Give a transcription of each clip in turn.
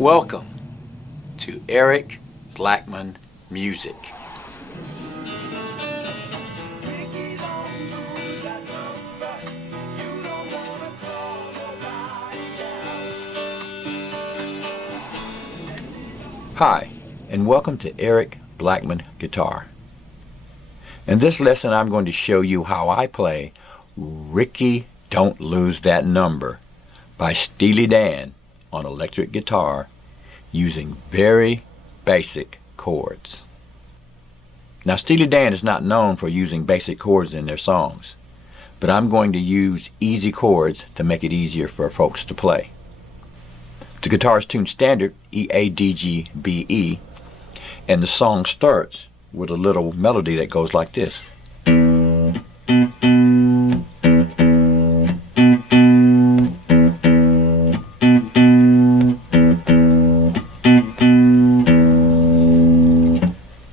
Welcome to Eric Blackmon Music. Hi, and welcome to Eric Blackmon Guitar. In this lesson I'm going to show you how I play Rikki, Don't Lose That Number by Steely Dan on electric guitar using very basic chords. Now, Steely Dan is not known for using basic chords in their songs, but I'm going to use easy chords to make it easier for folks to play. The guitar is tuned standard E, A, D, G, B, E, and the song starts with a little melody that goes like this.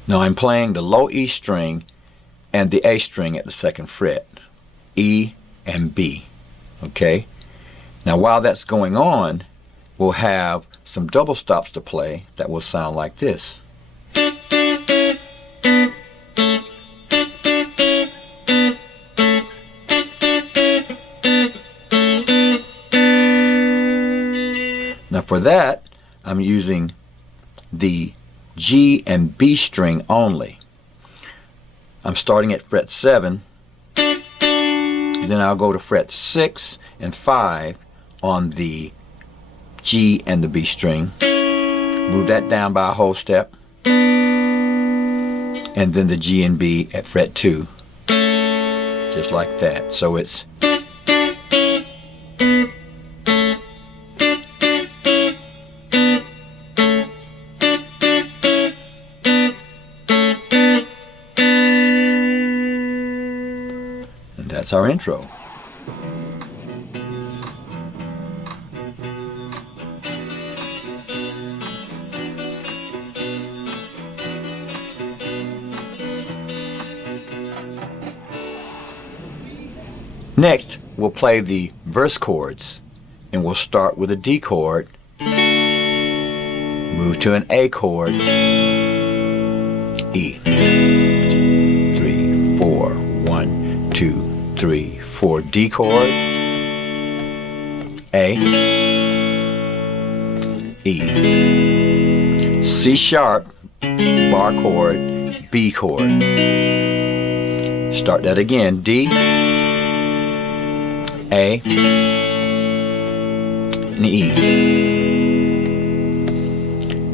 Now I'm playing the low E string and the A string at the second fret, E and B, okay? Now while that's going on, we'll have some double stops to play that will sound like this. Now for that, I'm using the G and B string only. I'm starting at fret 7, then I'll go to fret 6 and 5 on the G and the B string, move that down by a whole step, and then the G and B at fret 2, just like that. So it's and that's our intro. Next, we'll play the verse chords, and we'll start with a D chord, move to an A chord, E, 3, 4, 1, 2, 3, 4, D chord, A, E, C sharp, bar chord, B chord. Start that again, D, A, and E.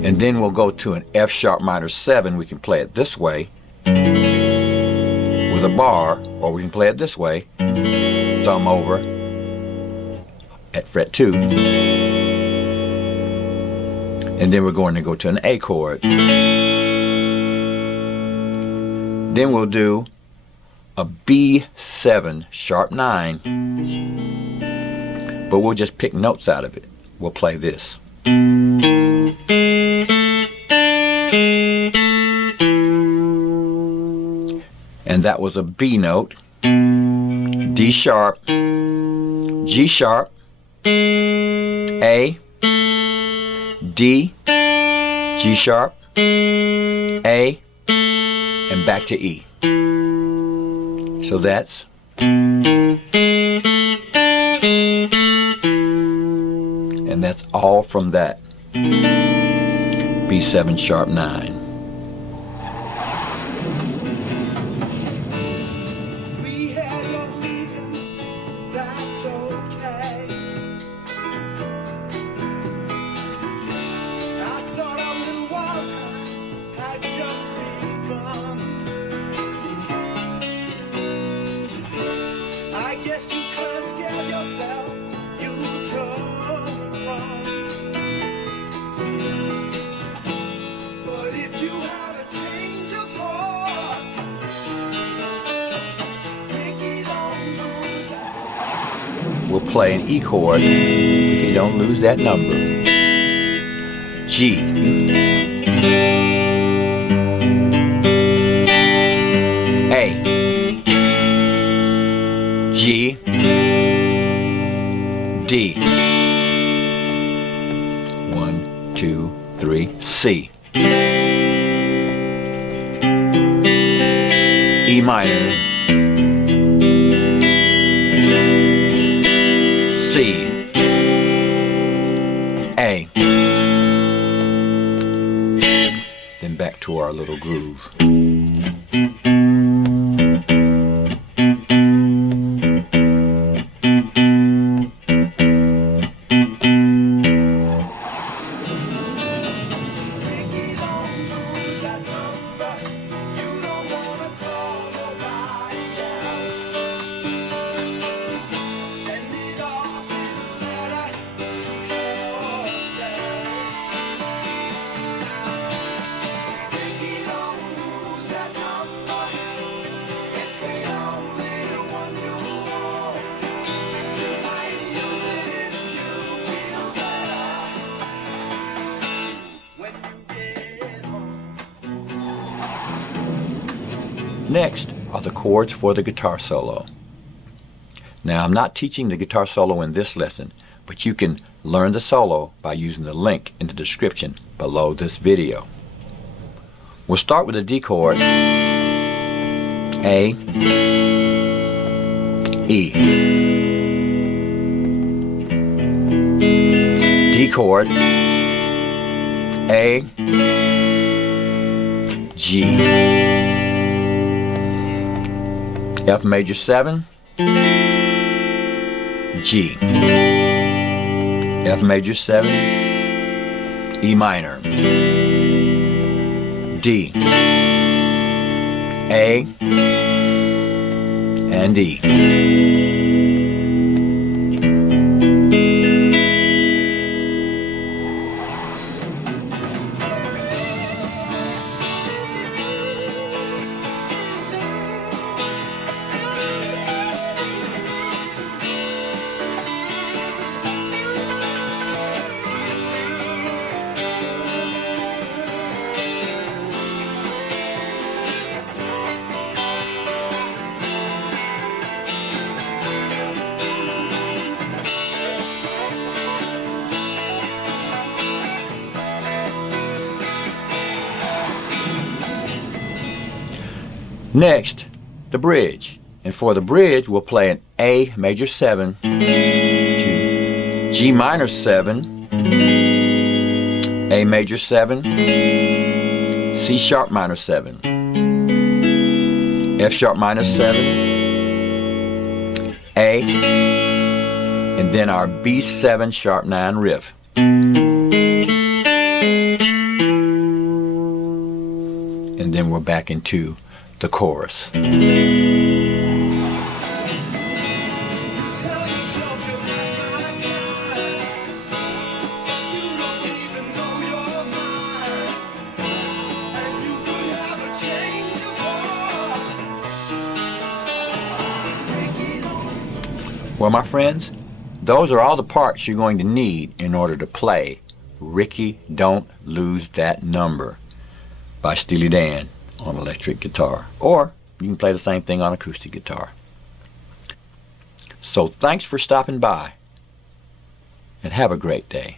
And then we'll go to an F sharp minor 7. We can play it this way with a bar, or we can play it this way, thumb over at fret 2. And then we're going to go to an A chord. Then we'll do a B7 sharp 9, but we'll just pick notes out of it. We'll play this. And that was a B note, D sharp, G sharp, A, D, G sharp, A, and back to E. So that's and that's all from that B7 sharp 9. We'll play an E chord. You don't lose that number. G, A, G, D, 1, 2, 2, 3, C. E minor, C, A. Then back to our little groove. Next are the chords for the guitar solo. Now, I'm not teaching the guitar solo in this lesson, but you can learn the solo by using the link in the description below this video. We'll start with a D chord, A, E. D chord, A, G. F major 7, G, F major 7, E minor, D, A, and E. Next, the bridge. And for the bridge, we'll play an A major 7 to G minor 7, A major 7, C sharp minor 7, F sharp minor 7, A, and then our B7 sharp 9 riff. And then we're back into the chorus. Well, my friends, those are all the parts you're going to need in order to play Rikki, Don't Lose That Number by Steely Dan on electric guitar, or you can play the same thing on acoustic guitar. So thanks for stopping by, and have a great day.